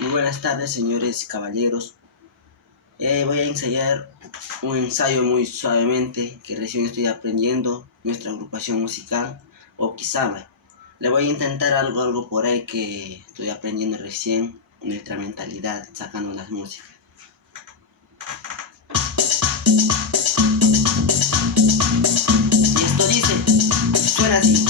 Muy buenas tardes, señores y caballeros. Voy a ensayar un ensayo muy suavemente que recién estoy aprendiendo, nuestra agrupación musical, Okizaba. Le voy a intentar algo por ahí que estoy aprendiendo recién, nuestra mentalidad, sacando las músicas. Y esto dice, suena así.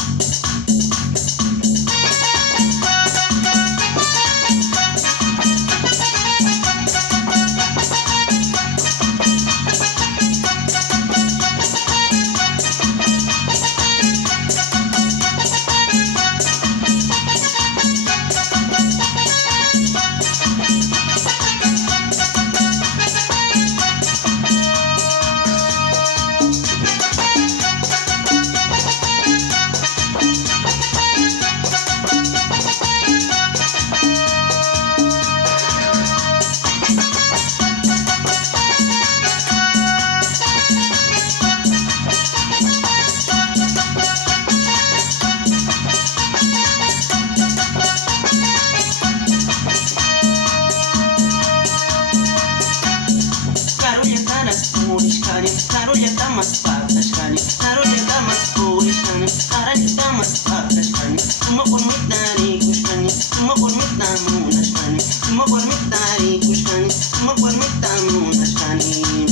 Naruja damas patas kani, naruja damas puris kani, naruja damas patas kani, semua permitani kushkani, semua permitamu nashkani, semua permitani kushkani, semua permitamu nashkani.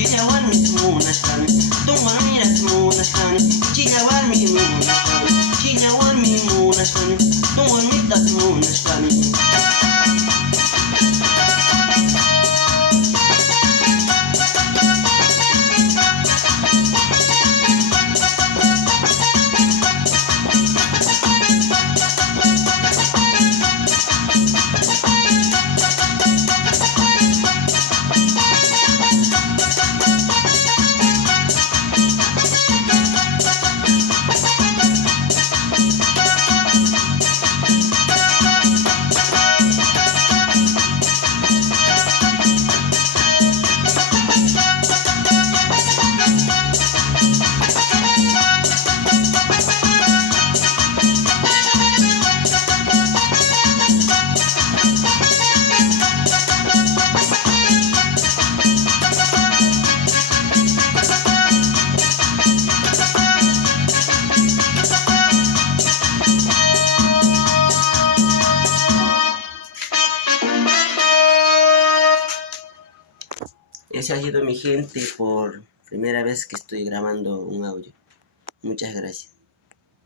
Chillawar mi munashkani, tumba miras munashkani, chillawar mi munashkani, chillawar mi munashkani, tumba mitas munashkani. Ese ha sido mi gente por primera vez que estoy grabando un audio. Muchas gracias.